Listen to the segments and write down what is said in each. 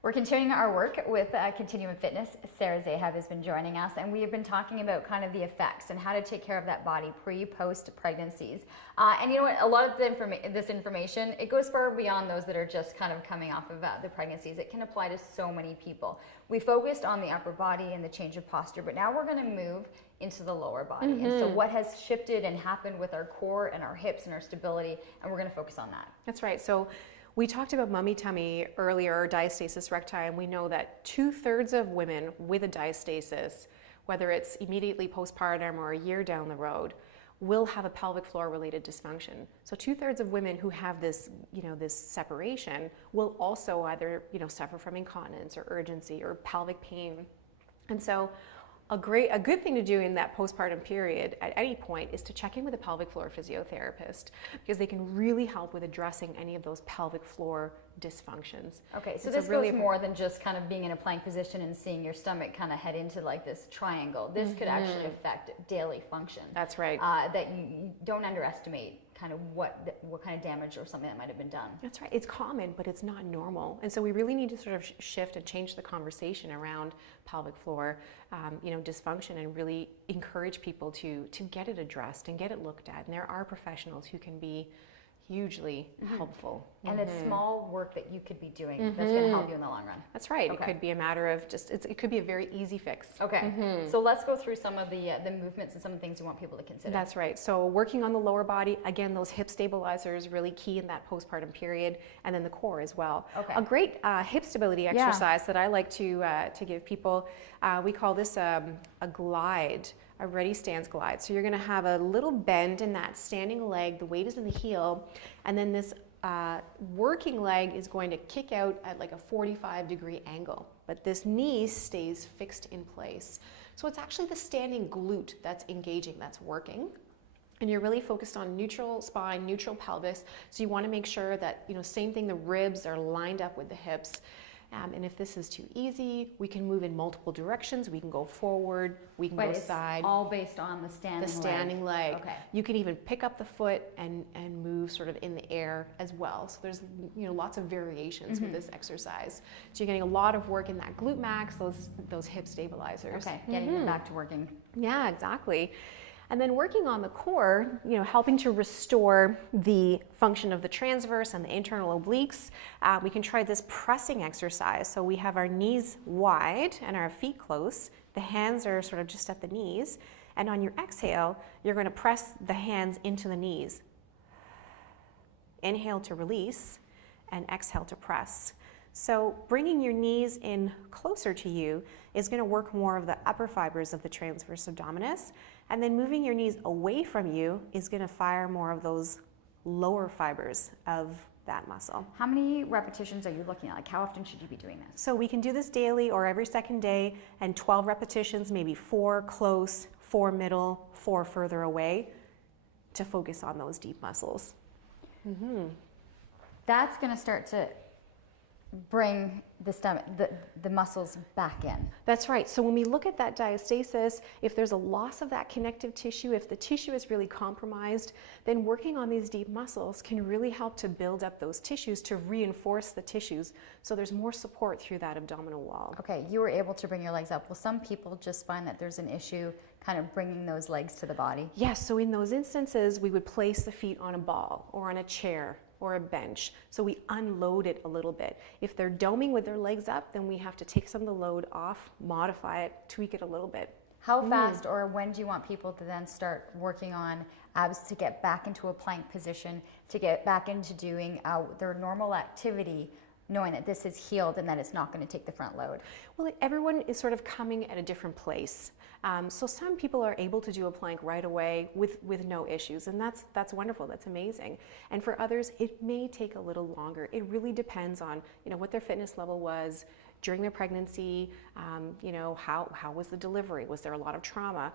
We're continuing our work with Continuum Fitness. Sarah Zahab has been joining us, and we have been talking about kind of the effects and how to take care of that body pre-post pregnancies. And you know what? A lot of this information, it goes far beyond those that are just kind of coming off of the pregnancies. It can apply to so many people. We focused on the upper body and the change of posture, but now we're going to move into the lower body. And so what has shifted and happened with our core and our hips and our stability, and we're going to focus on that. That's right. So we talked about mummy tummy earlier, diastasis recti, and we know that 2/3 of women with a diastasis, whether it's immediately postpartum or a year down the road, will have a pelvic floor related dysfunction. So 2/3 of women who have this, this separation will also either, suffer from incontinence or urgency or pelvic pain. And so a good thing to do in that postpartum period at any point is to check in with a pelvic floor physiotherapist, because they can really help with addressing any of those pelvic floor dysfunctions. Okay, so this goes more than just kind of being in a plank position and seeing your stomach kind of head into like this triangle. This could actually affect daily function. That's right. That you don't underestimate kind of what kind of damage or something that might have been done. That's right. It's common, but it's not normal. And so we really need to sort of shift and change the conversation around pelvic floor, dysfunction, and really encourage people to get it addressed and get it looked at. And there are professionals who can be hugely helpful. And it's small work that you could be doing that's going to help you in the long run. That's right. Okay. It could be a matter of it could be a very easy fix. Okay. So let's go through some of the movements and some of the things you want people to consider. That's right. So working on the lower body, again, those hip stabilizers really key in that postpartum period, and then the core as well. Okay. A great hip stability exercise that I like to give people, we call this a glide. A ready stance glide. So you're going to have a little bend in that standing leg, the weight is in the heel, and then this working leg is going to kick out at like a 45-degree angle, but this knee stays fixed in place. So it's actually the standing glute that's engaging, that's working. And you're really focused on neutral spine, neutral pelvis. So you want to make sure that, same thing, the ribs are lined up with the hips. And if this is too easy, we can move in multiple directions. We can go forward, we can go side. All based on the standing leg. Okay. You can even pick up the foot and move sort of in the air as well. So there's lots of variations with this exercise. So you're getting a lot of work in that glute max, those hip stabilizers. Okay, getting them back to working. Yeah, exactly. And then working on the core, helping to restore the function of the transverse and the internal obliques. We can try this pressing exercise. So we have our knees wide and our feet close. The hands are sort of just at the knees. And on your exhale, you're going to press the hands into the knees. Inhale to release and exhale to press. So bringing your knees in closer to you is going to work more of the upper fibers of the transverse abdominis, and then moving your knees away from you is going to fire more of those lower fibers of that muscle. How many repetitions are you looking at? Like, how often should you be doing this? So we can do this daily or every second day, and 12 repetitions, maybe 4 close, 4 middle, 4 further away, to focus on those deep muscles. That's going to start to bring the stomach, the muscles back in. That's right. So when we look at that diastasis, if there's a loss of that connective tissue, if the tissue is really compromised, then working on these deep muscles can really help to build up those tissues, to reinforce the tissues, so there's more support through that abdominal wall. Okay, you were able to bring your legs up. Well, some people just find that there's an issue kind of bringing those legs to the body. Yes, so in those instances, we would place the feet on a ball or on a chair or a bench. So we unload it a little bit. If they're doming with their legs up, then we have to take some of the load off, modify it, tweak it a little bit. How fast or when do you want people to then start working on abs to get back into a plank position, to get back into doing their normal activity, knowing that this is healed and that it's not going to take the front load? Well, everyone is sort of coming at a different place. So some people are able to do a plank right away with no issues, and that's wonderful, that's amazing. And for others, it may take a little longer. It really depends on what their fitness level was during their pregnancy, how was the delivery, was there a lot of trauma,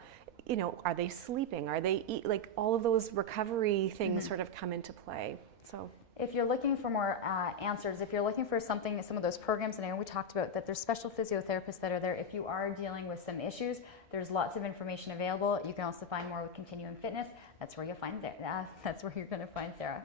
are they sleeping, are they like all of those recovery things sort of come into play. So if you're looking for more answers, if you're looking for some of those programs, and I know we talked about that there's special physiotherapists that are there. If you are dealing with some issues, there's lots of information available. You can also find more with Continuum Fitness. That's where you'll find that's where you're going to find Sarah.